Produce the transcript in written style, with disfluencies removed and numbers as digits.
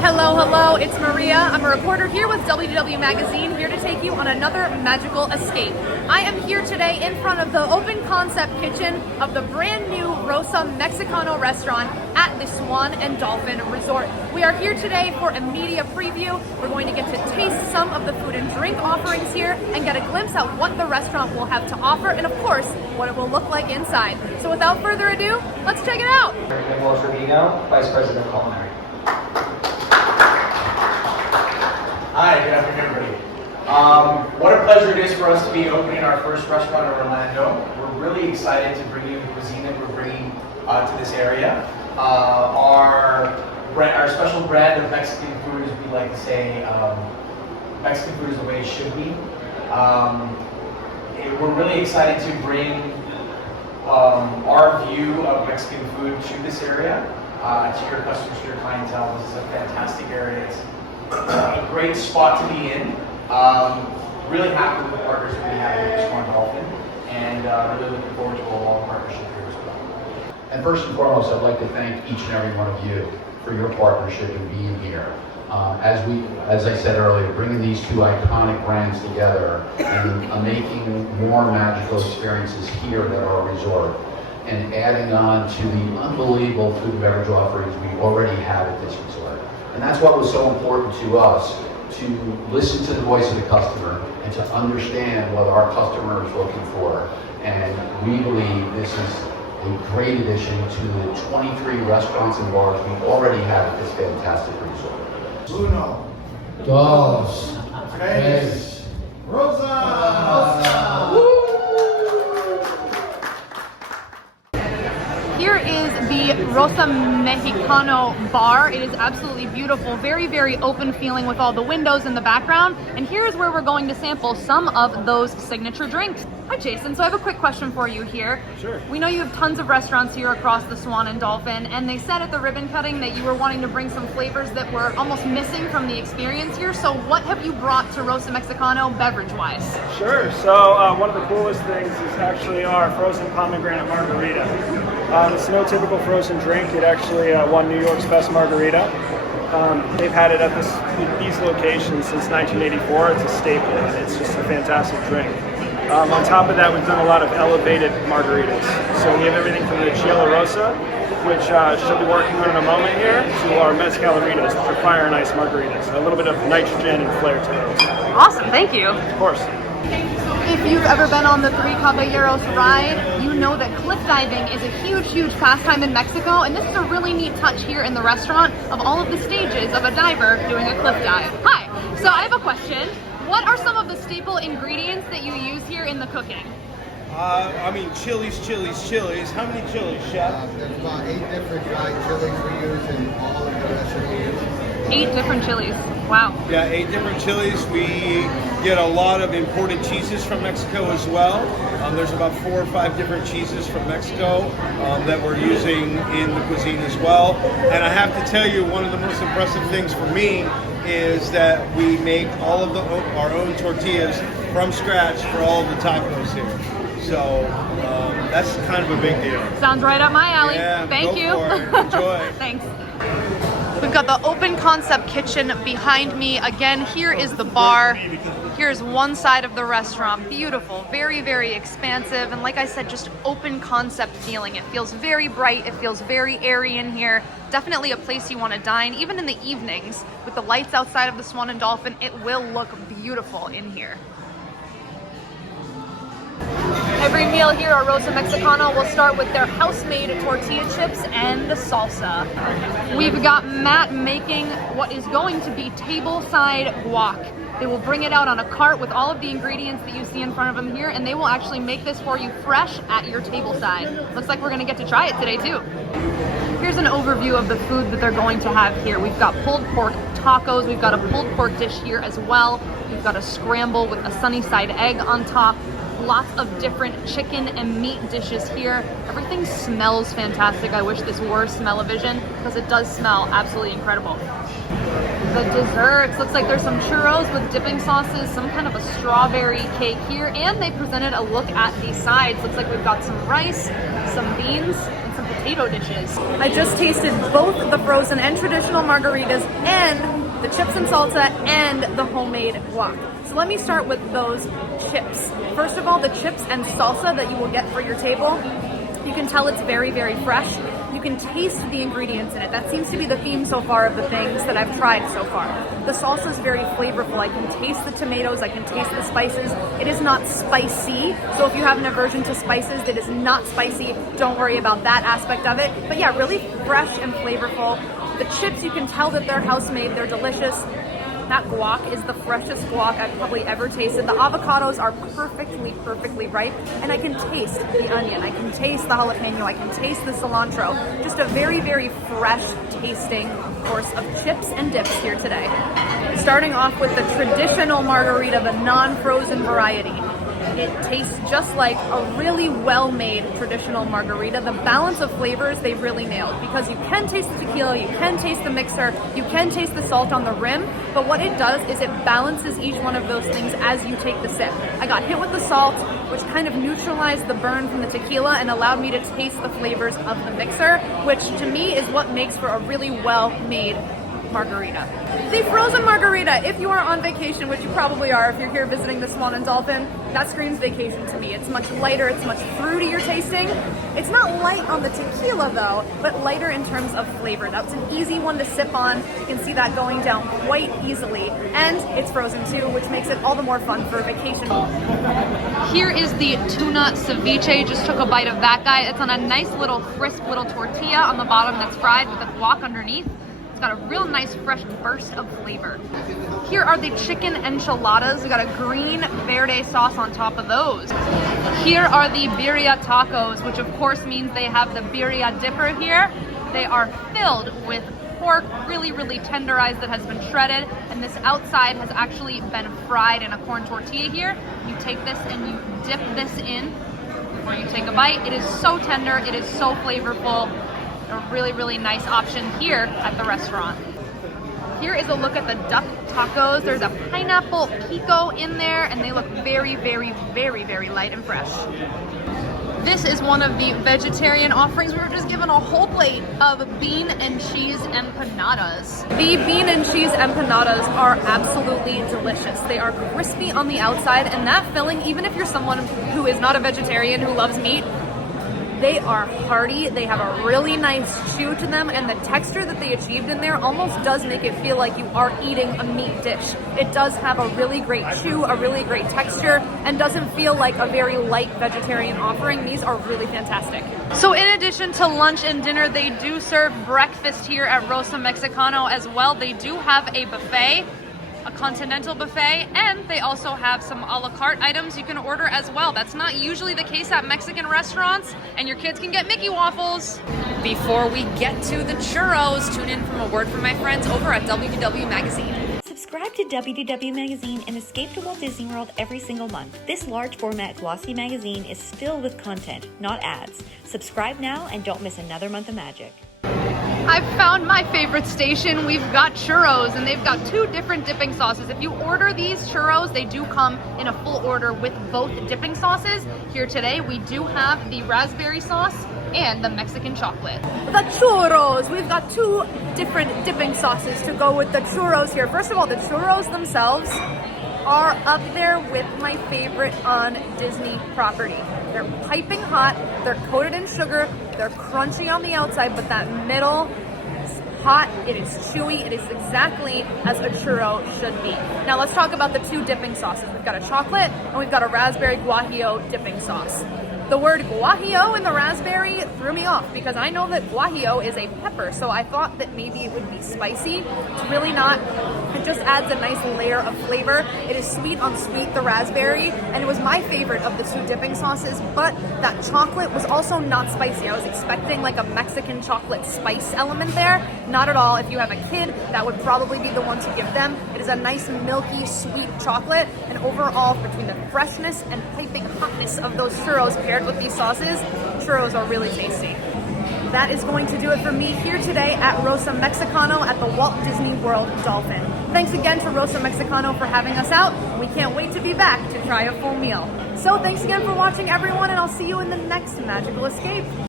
Hello, hello, it's Maria. I'm a reporter here with WDW Magazine, here to take you on another magical escape. I am here today in front of the open concept kitchen of the brand new Rosa Mexicano restaurant at the Swan and Dolphin Resort. We are here today for a media preview. We're going to get to taste some of the food and drink offerings here and get a glimpse at what the restaurant will have to offer and, of course, what it will look like inside. So without further ado, let's check it out. Rosa Mexicano, Vice President of Culinary. Hi, good afternoon, everybody. What a pleasure it is for us to be opening our first restaurant in Orlando. We're really excited to bring you the cuisine that we're bringing to this area. Our special brand of Mexican food, as we like to say, Mexican food is the way it should be. We're really excited to bring our view of Mexican food to this area, to your customers, to your clientele. This is a fantastic area. It's a great spot to be in. Really happy with the partners that we have with Swan and Dolphin, and really looking forward to a long partnership here as well. And first and foremost, I'd like to thank each and every one of you for your partnership in being here. As I said earlier, bringing these two iconic brands together and making more magical experiences here at our resort, and adding on to the unbelievable food and beverage offerings we already have at this resort. And that's what was so important to us, to listen to the voice of the customer and to understand what our customer is looking for. And we believe this is a great addition to the 23 restaurants and bars we already have at this fantastic resort. Uno, Dos, tres, Rosa! Here is the Rosa Mexicano bar. It is absolutely beautiful, very, very open feeling with all the windows in the background. And here's where we're going to sample some of those signature drinks. Hi, Jason. So I have a quick question for you here. Sure. We know you have tons of restaurants here across the Swan and Dolphin, and they said at the ribbon cutting that you were wanting to bring some flavors that were almost missing from the experience here. So what have you brought to Rosa Mexicano beverage-wise? Sure. So one of the coolest things is actually our frozen pomegranate margarita. It's no typical frozen drink. It actually won New York's Best Margarita. They've had it at these locations since 1984. It's a staple, and it's just a fantastic drink. On top of that, we've done a lot of elevated margaritas. So we have everything from the Cielo Rosa, which she'll be working on in a moment here, to our mezcaleritas, which are fire and ice margaritas. A little bit of nitrogen and flair to those. Awesome, thank you. Of course. If you've ever been on the Three Caballeros ride, you know that cliff diving is a huge, huge pastime in Mexico, and this is a really neat touch here in the restaurant of all of the stages of a diver doing a cliff dive. Hi, so I have a question. What are some of the staple ingredients that you use here in the cooking? Chilies. How many chilies, Chef? There's about 8 different dried chilies we use in all of the recipes. 8 different chilies. Wow. Yeah, 8 different chilies. We get a lot of imported cheeses from Mexico as well. There's about 4 or 5 different cheeses from Mexico that we're using in the cuisine as well. And I have to tell you, one of the most impressive things for me is that we make all of our own tortillas from scratch for all of the tacos here. So that's kind of a big deal. Sounds right up my alley. Yeah, Thank go you. for it. Enjoy. Thanks. We've got the open concept kitchen behind me. Again, here is the bar. Here's one side of the restaurant. Beautiful, very, very expansive. And like I said, just open concept feeling. It feels very bright. It feels very airy in here. Definitely a place you want to dine, even in the evenings. With the lights outside of the Swan and Dolphin, it will look beautiful in here. Every meal here at Rosa Mexicano will start with their house-made tortilla chips and the salsa. We've got Matt making what is going to be table-side guac. They will bring it out on a cart with all of the ingredients that you see in front of them here, and they will actually make this for you fresh at your tableside. Looks like we're gonna get to try it today too. Here's an overview of the food that they're going to have here. We've got pulled pork tacos, we've got a pulled pork dish here as well. We've got a scramble with a sunny side egg on top. Lots of different chicken and meat dishes here. Everything smells fantastic. I wish this were smell-o-vision because it does smell absolutely incredible. The desserts, looks like there's some churros with dipping sauces, some kind of a strawberry cake here, and they presented a look at the sides. Looks like we've got some rice, some beans, and some potatoes. potato dishes. I just tasted both the frozen and traditional margaritas and the chips and salsa and the homemade guac. So let me start with those chips. First of all, the chips and salsa that you will get for your table, you can tell it's very, very fresh. You can taste the ingredients in it. That seems to be the theme so far of the things that I've tried so far. The salsa is very flavorful. I can taste the tomatoes, I can taste the spices. It is not spicy, so if you have an aversion to spices, it is not spicy. Don't worry about that aspect of it. But yeah, really fresh and flavorful. The chips, you can tell that they're house-made, they're delicious. That guac is the freshest guac I've probably ever tasted. The avocados are perfectly ripe, and I can taste the onion, I can taste the jalapeno, I can taste the cilantro. Just a very, very fresh tasting course of chips and dips here today. Starting off with the traditional margarita, the non-frozen variety. It tastes just like a really well-made traditional margarita. The balance of flavors they really nailed, because you can taste the tequila, you can taste the mixer, you can taste the salt on the rim, but what it does is it balances each one of those things as you take the sip. I got hit with the salt, which kind of neutralized the burn from the tequila and allowed me to taste the flavors of the mixer, which to me is what makes for a really well-made margarita. The frozen margarita, if you are on vacation, which you probably are if you're here visiting the Swan and Dolphin, that screams vacation to me. It's much lighter, it's much fruitier tasting. It's not light on the tequila though, but lighter in terms of flavor. That's an easy one to sip on. You can see that going down quite easily. And it's frozen too, which makes it all the more fun for a vacation. Here is the tuna ceviche. Just took a bite of that guy. It's on a nice little crisp little tortilla on the bottom that's fried with a guac underneath. It's got a real nice fresh burst of flavor. Here are the chicken enchiladas. We got a green verde sauce on top of those. Here are the birria tacos, which of course means they have the birria dipper here. They are filled with pork, really tenderized, that has been shredded, and this outside has actually been fried in a corn tortilla here. You take this and you dip this in before you take a bite. It is so tender, it is so flavorful. A really nice option here at the restaurant. Here is a look at the duck tacos. There's a pineapple pico in there, and they look very light and fresh. This is one of the vegetarian offerings. We were just given a whole plate of bean and cheese empanadas. The bean and cheese empanadas are absolutely delicious. They are crispy on the outside, and that filling, even if you're someone who is not a vegetarian who loves meat, they are hearty, they have a really nice chew to them, and the texture that they achieved in there almost does make it feel like you are eating a meat dish. It does have a really great chew, a really great texture, and doesn't feel like a very light vegetarian offering. These are really fantastic. So in addition to lunch and dinner, they do serve breakfast here at Rosa Mexicano as well. They do have a buffet, a continental buffet, and they also have some a la carte items you can order as well. That's not usually the case at Mexican restaurants, and your kids can get Mickey waffles. Before we get to the churros, tune in from a word from my friends over at WDW Magazine. Subscribe to WDW Magazine and escape to Walt Disney World every single month. This large format glossy magazine is filled with content, not ads. Subscribe now and don't miss another month of magic. I've found my favorite station. We've got churros, and they've got two different dipping sauces. If you order these churros, they do come in a full order with both dipping sauces. Here today, we do have the raspberry sauce and the Mexican chocolate. The churros! We've got two different dipping sauces to go with the churros here. First of all, the churros themselves are up there with my favorite on Disney property. They're piping hot, they're coated in sugar, they're crunchy on the outside, but that middle is hot, it is chewy, it is exactly as a churro should be. Now let's talk about the two dipping sauces. We've got a chocolate and we've got a raspberry guajillo dipping sauce. The word guajillo in the raspberry threw me off because I know that guajillo is a pepper, so I thought that maybe it would be spicy. It's really not. It just adds a nice layer of flavor. It is sweet on sweet, the raspberry, and it was my favorite of the two dipping sauces, but that chocolate was also not spicy. I was expecting like a Mexican chocolate spice element there. Not at all. If you have a kid, that would probably be the one to give them. It is a nice milky, sweet chocolate, and overall, between the freshness and piping hotness of those churros paired with these sauces, churros are really tasty. That is going to do it for me here today at Rosa Mexicano at the Walt Disney World Dolphin. Thanks again to Rosa Mexicano for having us out. We can't wait to be back to try a full meal. So thanks again for watching, everyone, and I'll see you in the next magical escape.